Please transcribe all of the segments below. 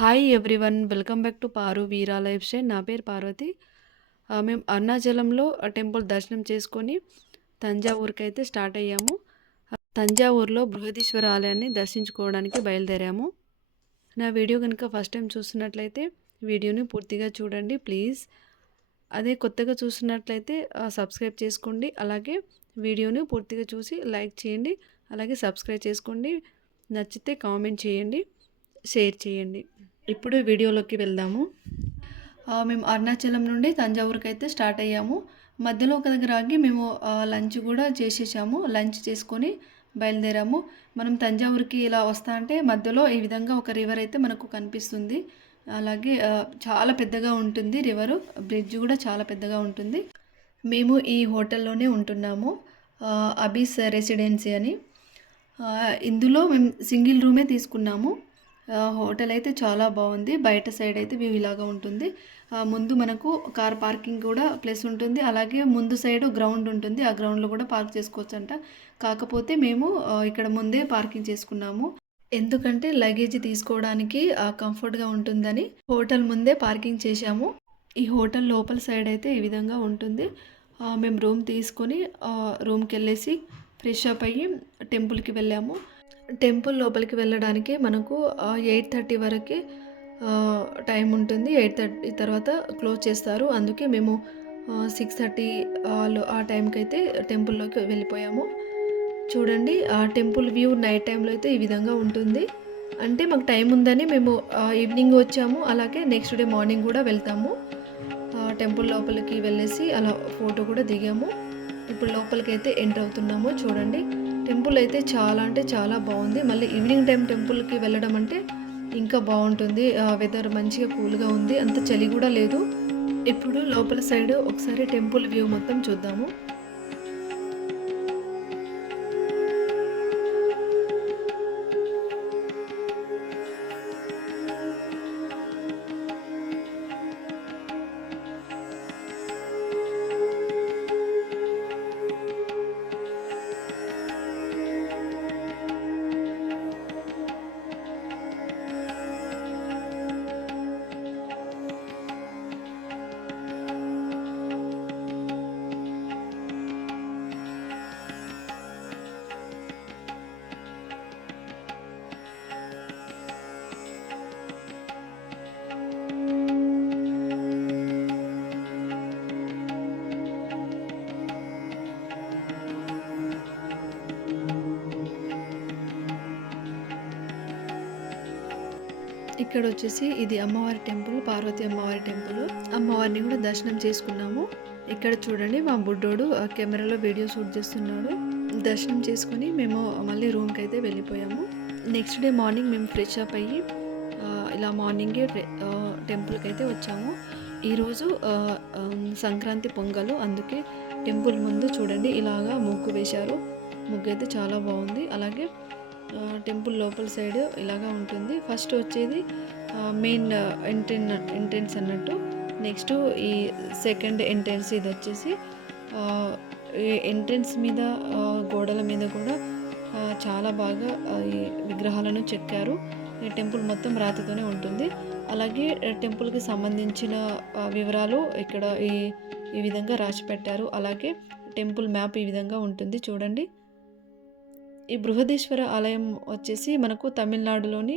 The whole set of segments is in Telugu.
Hi everyone, welcome back to Paru Veera life style. నా పేరు పార్వతి. మేము అరుణాచలంలో టెంపుల్ దర్శనం చేసుకొని తంజావూరుకి అయితే స్టార్ట్ అయ్యాము. తంజావూరులో బృహదీశ్వర ఆలయాన్ని దర్శించుకోవడానికి బయలుదేరాము. నా వీడియో కనుక ఫస్ట్ టైం చూస్తున్నట్లయితే వీడియోని పూర్తిగా చూడండి ప్లీజ్. అదే కొత్తగా చూస్తున్నట్లయితే సబ్స్క్రైబ్ చేసుకోండి. అలాగే వీడియోని పూర్తిగా చూసి లైక్ చేయండి. అలాగే సబ్స్క్రైబ్ చేసుకోండి. నచ్చితే కామెంట్ చేయండి, షేర్ చేయండి. ఇప్పుడు వీడియోలోకి వెళ్దాము. మేము అరుణాచలం నుండి తంజావూరుకి అయితే స్టార్ట్ అయ్యాము. మధ్యలో ఒక దగ్గర ఆగి మేము లంచ్ కూడా చేసేసాము. లంచ్ చేసుకొని బయలుదేరాము. మనం తంజావూరుకి ఇలా వస్తా అంటే మధ్యలో ఈ విధంగా ఒక రివర్ అయితే మనకు కనిపిస్తుంది. అలాగే చాలా పెద్దగా ఉంటుంది రివరు. బ్రిడ్జ్ కూడా చాలా పెద్దగా ఉంటుంది. మేము ఈ హోటల్లోనే ఉంటున్నాము, అబీస్ రెసిడెన్సీ అని. ఇందులో మేము సింగిల్ రూమే తీసుకున్నాము. హోటల్ అయితే చాలా బాగుంది. బయట సైడ్ అయితే వ్యూ ఇలాగా ఉంటుంది. ముందు మనకు కార్ పార్కింగ్ కూడా ప్లేస్ ఉంటుంది. అలాగే ముందు సైడ్ గ్రౌండ్ ఉంటుంది. ఆ గ్రౌండ్లో కూడా పార్క్ చేసుకోవచ్చు అంట. కాకపోతే మేము ఇక్కడ ముందే పార్కింగ్ చేసుకున్నాము. ఎందుకంటే లగేజ్ తీసుకోవడానికి కంఫర్ట్గా ఉంటుందని హోటల్ ముందే పార్కింగ్ చేశాము. ఈ హోటల్ లోపల సైడ్ అయితే ఈ విధంగా ఉంటుంది. మేము రూమ్ తీసుకొని రూమ్కి వెళ్ళేసి ఫ్రెష్ అప్ అయ్యి టెంపుల్కి వెళ్ళాము. టెంపుల్ లోపలికి వెళ్ళడానికి మనకు 8:30 వరకు టైం ఉంటుంది. 8:30 తర్వాత క్లోజ్ చేస్తారు. అందుకే మేము 6:30 ఆ టైంకి అయితే టెంపుల్లోకి వెళ్ళిపోయాము. చూడండి, ఆ టెంపుల్ వ్యూ నైట్ టైంలో అయితే ఈ విధంగా ఉంటుంది. అంటే మాకు టైం ఉందని మేము ఈవినింగ్ వచ్చాము. అలాగే నెక్స్ట్ డే మార్నింగ్ కూడా వెళ్తాము. టెంపుల్ లోపలికి వెళ్ళేసి అలా ఫోటో కూడా దిగాము. ఇప్పుడు లోపలికి అయితే ఎంటర్ అవుతున్నాము. చూడండి, టెంపుల్ అయితే చాలా అంటే చాలా బాగుంది. మళ్ళీ ఈవినింగ్ టైం టెంపుల్కి వెళ్ళడం అంటే ఇంకా బాగుంటుంది. వెదర్ మంచిగా కూల్గా ఉంది, అంత చలి కూడా లేదు. ఇప్పుడు లోపల సైడ్ ఒకసారి టెంపుల్ వ్యూ మొత్తం చూద్దాము. ఇక్కడ వచ్చేసి ఇది అమ్మవారి టెంపుల్, పార్వతి అమ్మవారి టెంపుల్. అమ్మవారిని కూడా దర్శనం చేసుకున్నాము. ఇక్కడ చూడండి, మా బుడ్డోడు కెమెరాలో వీడియో షూట్ చేస్తున్నాడు. దర్శనం చేసుకుని మేము మళ్ళీ రూమ్కి అయితే వెళ్ళిపోయాము. నెక్స్ట్ డే మార్నింగ్ మేము ఫ్రెష్ అప్ అయ్యి ఇలా మార్నింగే టెంపుల్కి అయితే వచ్చాము. ఈరోజు సంక్రాంతి పొంగలు, అందుకే టెంపుల్ ముందు చూడండి ఇలాగా ముగ్గు వేశారు. ముగ్గు అయితే చాలా బాగుంది. అలాగే టెంపుల్ లోపల సైడ్ ఇలాగా ఉంటుంది. ఫస్ట్ వచ్చేది మెయిన్ ఎంట్రెన్స్ అన్నట్టు. నెక్స్ట్ ఈ సెకండ్ ఎంట్రెన్స్. ఇది వచ్చేసి ఎంట్రెన్స్ మీద గోడల మీద కూడా చాలా బాగా ఈ విగ్రహాలను చెక్కారు. ఈ టెంపుల్ మొత్తం రాతితోనే ఉంటుంది. అలాగే టెంపుల్కి సంబంధించిన వివరాలు ఇక్కడ ఈ విధంగా రాసి పెట్టారు. అలాగే టెంపుల్ మ్యాప్ ఈ విధంగా ఉంటుంది చూడండి. ఈ బృహదీశ్వర ఆలయం వచ్చేసి మనకు తమిళనాడులోని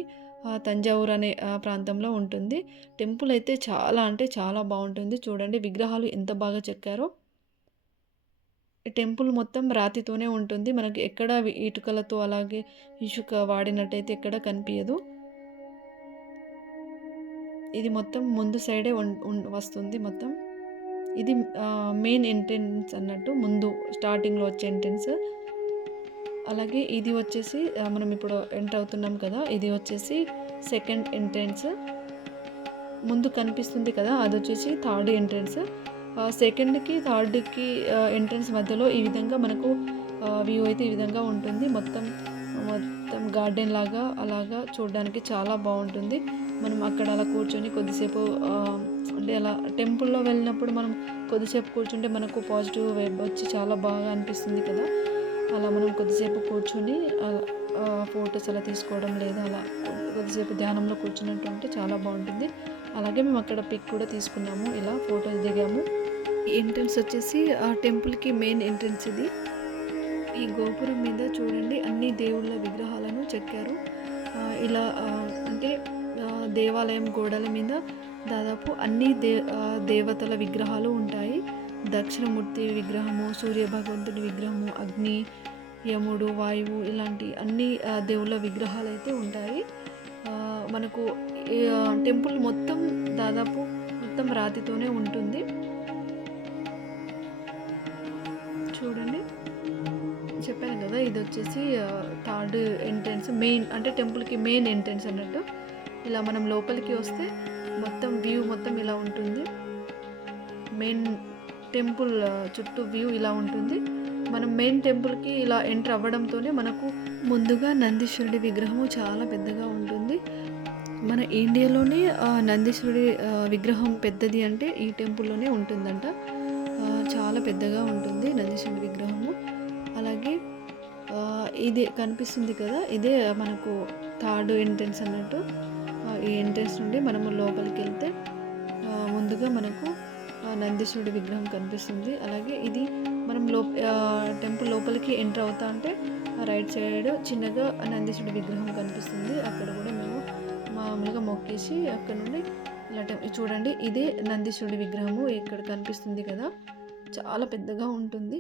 తంజావూరు అనే ప్రాంతంలో ఉంటుంది. టెంపుల్ అయితే చాలా అంటే చాలా బాగుంటుంది. చూడండి విగ్రహాలు ఎంత బాగా చెక్కారో. ఈ టెంపుల్ మొత్తం రాతితోనే ఉంటుంది. మనకి ఎక్కడ ఇటుకలతో అలాగే ఇసుక వాడినట్టయితే ఎక్కడ కనిపించదు. ఇది మొత్తం ముందు సైడే వస్తుంది మొత్తం. ఇది మెయిన్ ఎంట్రెన్స్ అన్నట్టు, ముందు స్టార్టింగ్లో వచ్చే ఎంట్రెన్స్. అలాగే ఇది వచ్చేసి మనం ఇప్పుడు ఎంటర్ అవుతున్నాం కదా, ఇది వచ్చేసి సెకండ్ ఎంట్రెన్స్. ముందు కనిపిస్తుంది కదా, అది వచ్చేసి థర్డ్ ఎంట్రెన్స్. సెకండ్కి థర్డ్కి ఎంట్రెన్స్ మధ్యలో ఈ విధంగా మనకు వ్యూ అయితే ఈ విధంగా ఉంటుంది. మొత్తం గార్డెన్ లాగా అలాగా చూడడానికి చాలా బాగుంటుంది. మనం అక్కడ అలా కూర్చొని కొద్దిసేపు అంటే అలా టెంపుల్లో వెళ్ళినప్పుడు మనం కొద్దిసేపు కూర్చుంటే మనకు పాజిటివ్ వైబ్ వచ్చి చాలా బాగా అనిపిస్తుంది కదా. అలా మనం కొద్దిసేపు కూర్చొని ఫొటోస్ అలా తీసుకోవడం, లేదా అలా కొద్దిసేపు ధ్యానంలో కూర్చున్నట్టు అంటే చాలా చాలా బాగుంటుంది. అలాగే మేము అక్కడ పిక్ కూడా తీసుకున్నాము, ఇలా ఫొటోస్ దిగాము. ఎంట్రన్స్ వచ్చేసి ఆ టెంపుల్కి మెయిన్ ఎంట్రన్స్ ఇది. ఈ గోపురం మీద చూడండి అన్ని దేవుళ్ళ విగ్రహాలను చెక్కారు. ఇలా అంటే దేవాలయం గోడల మీద దాదాపు అన్ని దేవతల విగ్రహాలు ఉంటాయి. దక్షిణమూర్తి విగ్రహము, సూర్య భగవంతుడి విగ్రహము, అగ్ని, యముడు, వాయువు ఇలాంటి అన్ని దేవుళ్ళ విగ్రహాలు అయితే ఉంటాయి. మనకు టెంపుల్ మొత్తం దాదాపు మొత్తం రాతితోనే ఉంటుంది. చూడండి, చెప్పాను కదా ఇది వచ్చేసి థర్డ్ ఎంట్రన్స్, మెయిన్ అంటే టెంపుల్కి మెయిన్ ఎంట్రన్స్ అన్నట్టు. ఇలా మనం లోపలికి వస్తే మొత్తం వ్యూ మొత్తం ఇలా ఉంటుంది. మెయిన్ టెంపుల్ చుట్టూ వ్యూ ఇలా ఉంటుంది. మనం మెయిన్ టెంపుల్కి ఇలా ఎంటర్ అవ్వడంతోనే మనకు ముందుగా నందీశ్వరుడి విగ్రహము చాలా పెద్దగా ఉంటుంది. మన ఇండియాలోనే నందీశ్వరుడి విగ్రహం పెద్దది అంటే ఈ టెంపుల్లోనే ఉంటుందంట. చాలా పెద్దగా ఉంటుంది నందీశ్వరుడి విగ్రహము. అలాగే ఇది కనిపిస్తుంది కదా, ఇదే మనకు థర్డ్ ఎంట్రన్స్ అన్నట్టు. ఈ ఎంట్రన్స్ నుండి మనము లోపలికి వెళ్తే ముందుగా మనకు నందీశ్వరుడి విగ్రహం కనిపిస్తుంది. అలాగే ఇది మనం టెంపుల్ లోపలికి ఎంటర్ అవుతా అంటే రైట్ సైడ్ చిన్నగా నందీశ్వరుడి విగ్రహం కనిపిస్తుంది. అక్కడ కూడా మేము మామూలుగా మొక్కేసి అక్కడ నుండి ఇలా చూడండి, ఇదే నందీశ్వరుడి విగ్రహము ఇక్కడ కనిపిస్తుంది కదా, చాలా పెద్దగా ఉంటుంది.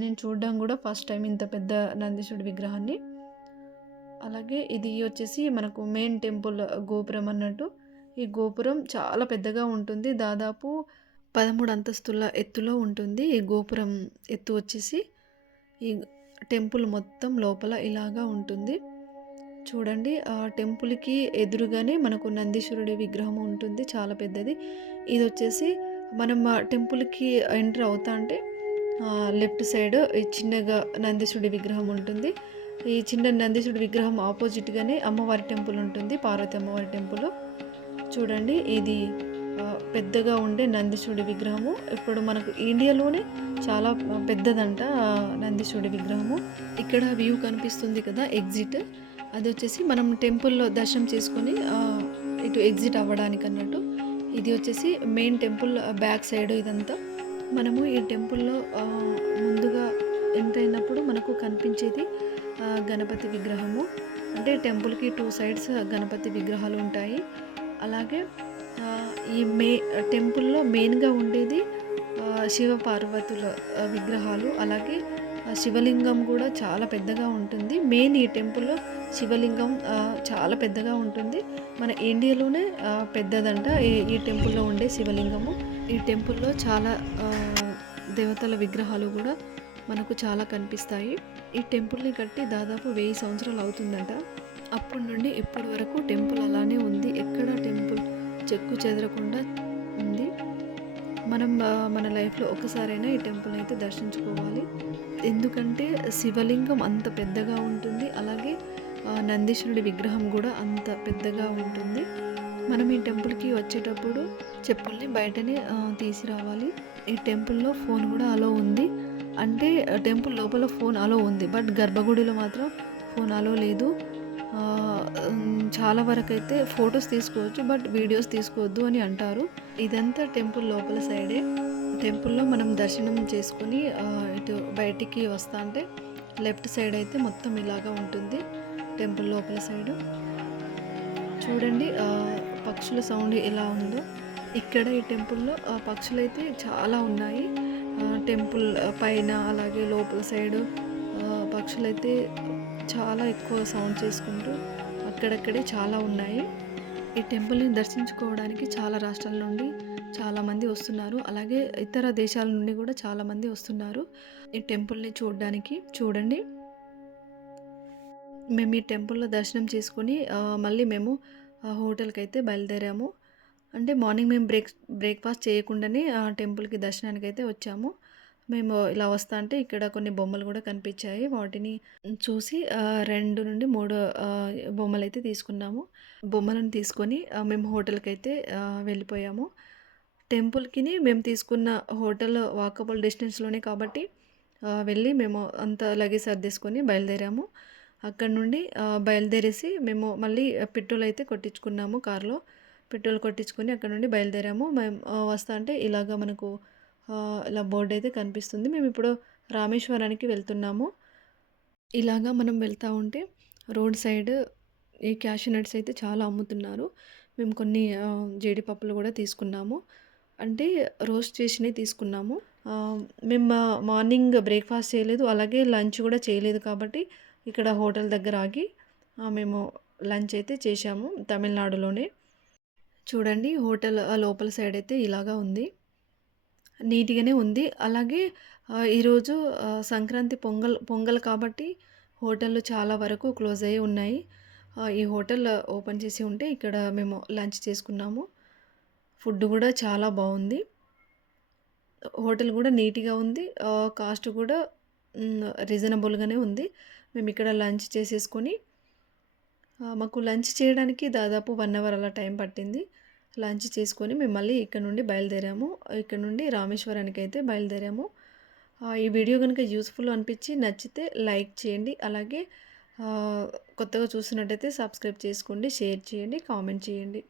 నేను చూడడం కూడా ఫస్ట్ టైం ఇంత పెద్ద నందీశ్వరుడి విగ్రహాన్ని. అలాగే ఇది వచ్చేసి మనకు మెయిన్ టెంపుల్ గోపురం అన్నట్టు. ఈ గోపురం చాలా పెద్దగా ఉంటుంది, దాదాపు 13 అంతస్తుల ఎత్తులో ఉంటుంది. ఈ గోపురం ఎత్తు వచ్చేసి ఈ టెంపుల్ మొత్తం లోపల ఇలాగా ఉంటుంది. చూడండి, ఆ టెంపుల్కి ఎదురుగానే మనకు నందీశ్వరుడి విగ్రహం ఉంటుంది, చాలా పెద్దది. ఇది వచ్చేసి మనం టెంపుల్కి ఎంటర్ అవుతా అంటే లెఫ్ట్ సైడ్ చిన్నగా నందీశ్వరుడి విగ్రహం ఉంటుంది. ఈ చిన్న నందీశ్వరుడి విగ్రహం ఆపోజిట్గానే అమ్మవారి టెంపుల్ ఉంటుంది, పార్వతి అమ్మవారి టెంపుల్. చూడండి, ఇది పెద్దగా ఉండే నందీశ్వరుడి విగ్రహము. ఇప్పుడు మనకు ఇండియాలోనే చాలా పెద్దదంట నందీశ్వరుడి విగ్రహము. ఇక్కడ వ్యూ కనిపిస్తుంది కదా ఎగ్జిట్, అది వచ్చేసి మనం టెంపుల్లో దర్శనం చేసుకొని ఇటు ఎగ్జిట్ అవ్వడానికి అన్నట్టు. ఇది వచ్చేసి మెయిన్ టెంపుల్ బ్యాక్ సైడ్. ఇదంతా మనము ఈ టెంపుల్లో ముందుగా ఎంటర్ అయినప్పుడు మనకు కనిపించేది గణపతి విగ్రహము. అంటే టెంపుల్కి 2 సైడ్స్ గణపతి విగ్రహాలు ఉంటాయి. అలాగే ఈ టెంపుల్లో మెయిన్గా ఉండేది శివ పార్వతుల విగ్రహాలు. అలాగే శివలింగం కూడా చాలా పెద్దగా ఉంటుంది. మెయిన్ ఈ టెంపుల్లో శివలింగం చాలా పెద్దగా ఉంటుంది. మన ఇండియాలోనే పెద్దదంట ఈ టెంపుల్లో ఉండే శివలింగము. ఈ టెంపుల్లో చాలా దేవతల విగ్రహాలు కూడా మనకు చాలా కనిపిస్తాయి. ఈ టెంపుల్ని కట్టి దాదాపు 1000 సంవత్సరాలు అవుతుందంట. అప్పటి నుండి ఇప్పటి వరకు టెంపుల్ అలానే ఉంది, ఎక్కడ టెంపుల్ చెక్కు చెదరకుండా ఉంది. మనం మన లైఫ్లో ఒకసారైనా ఈ టెంపుల్ అయితే దర్శించుకోవాలి. ఎందుకంటే శివలింగం అంత పెద్దగా ఉంటుంది, అలాగే నందీశ్వరుడి విగ్రహం కూడా అంత పెద్దగా ఉంటుంది. మనం ఈ టెంపుల్కి వచ్చేటప్పుడు చెప్పుల్ని బయటనే తీసి రావాలి. ఈ టెంపుల్లో ఫోన్ కూడా అలో ఉంది. అంటే టెంపుల్ లోపల ఫోన్ అలో ఉంది, బట్ గర్భగుడిలో మాత్రం ఫోన్ అలో లేదు. చాలా వరకు అయితే ఫొటోస్ తీసుకోవచ్చు, బట్ వీడియోస్ తీసుకోవద్దు అని అంటారు. ఇదంతా టెంపుల్ లోపల సైడే. టెంపుల్లో మనం దర్శనం చేసుకుని ఇటు బయటికి వస్తా అంటే లెఫ్ట్ సైడ్ అయితే మొత్తం ఇలాగా ఉంటుంది టెంపుల్ లోపల సైడు. చూడండి పక్షుల సౌండ్ ఎలా ఉందో. ఇక్కడ ఈ టెంపుల్లో పక్షులు అయితే చాలా ఉన్నాయి. టెంపుల్ పైన అలాగే లోపల సైడు పక్షులు అయితే చాలా ఎక్కువ సౌండ్ చేసుకుంటూ అక్కడక్కడే చాలా ఉన్నాయి. ఈ టెంపుల్ని దర్శించుకోవడానికి చాలా రాష్ట్రాల నుండి చాలామంది వస్తున్నారు. అలాగే ఇతర దేశాల నుండి కూడా చాలామంది వస్తున్నారు ఈ టెంపుల్ని చూడడానికి. చూడండి, మేము ఈ టెంపుల్లో దర్శనం చేసుకొని మళ్ళీ మేము హోటల్కి అయితే బయలుదేరాము. అంటే మార్నింగ్ మేము బ్రేక్ఫాస్ట్ చేయకుండానే టెంపుల్కి దర్శనానికి అయితే వచ్చాము. మేము ఇలా వస్తా అంటే ఇక్కడ కొన్ని బొమ్మలు కూడా కనిపించాయి. వాటిని చూసి 2 నుండి 3 బొమ్మలు అయితే తీసుకున్నాము. బొమ్మలను తీసుకొని మేము హోటల్కి అయితే వెళ్ళిపోయాము. టెంపుల్కి మేము తీసుకున్న హోటల్ వాకబుల్ డిస్టెన్స్లోనే కాబట్టి వెళ్ళి మేము అంత లగేజ్ సర్దేసుకొని బయలుదేరాము. అక్కడ నుండి బయలుదేరేసి మేము మళ్ళీ పెట్రోల్ అయితే కొట్టించుకున్నాము కార్లో. పెట్రోల్ కొట్టించుకొని అక్కడ నుండి బయలుదేరాము. మేము వస్తా అంటే ఇలాగ మనకు ఇలా బోర్డ్ అయితే కనిపిస్తుంది. మేమిప్పుడు రామేశ్వరానికి వెళ్తున్నాము. ఇలాగా మనం వెళ్తా ఉంటే రోడ్ సైడ్ ఈ క్యాషూ నట్స్ అయితే చాలా అమ్ముతున్నారు. మేము కొన్ని జీడిపప్పులు గూడా తీసుకున్నాము. అంటే రోస్ట్ చేసినయి తీసుకున్నాము. మేము మార్నింగ్ బ్రేక్‌ఫాస్ట్ చేయలేదు. అలాగే లంచ్ గూడా చేయలేదు కాబట్టి ఇక్కడ హోటల్ దగ్గర ఆగి మేము లంచ్ అయితే చేశాము తమిళనాడులోనే. చూడండి హోటల్ లోపల సైడ్ అయితే ఇలాగా ఉంది. నీట్‌గానే ఉంది. అలాగే ఈరోజు సంక్రాంతి పొంగల్ కాబట్టి హోటల్‌లు చాలా వరకు క్లోజ్ అయ్యి ఉన్నాయి. ఈ హోటల్ ఓపెన్ చేసి ఉంటే ఇక్కడ మేము లంచ్ చేసుకున్నాము. ఫుడ్ గూడా చాలా బావుంది. హోటల్ గూడా నీట్‌గా ఉంది. కాస్ట్ కూడా రీజనబుల్‌గానే ఉంది. మేమిక్కడ లంచ్ చేసేసుకొని మాకు లంచ్ చేయడానికి దాదాపు 1 అవర్ అలా టైం పట్టింది. లంచ్ చేసుకొని మేము మళ్ళీ ఇక్కడ నుండి బయలుదేరాము. ఇక్కడ నుండి రామేశ్వరానికైతే బయలుదేరాము. ఈ వీడియో గనుక యూజ్‌ఫుల్ అనిపించి నచ్చితే లైక్ చేయండి. అలాగే కొత్తగా చూస్తున్నట్టయితే సబ్స్క్రైబ్ చేసుకోండి, షేర్ చేయండి, కామెంట్ చేయండి.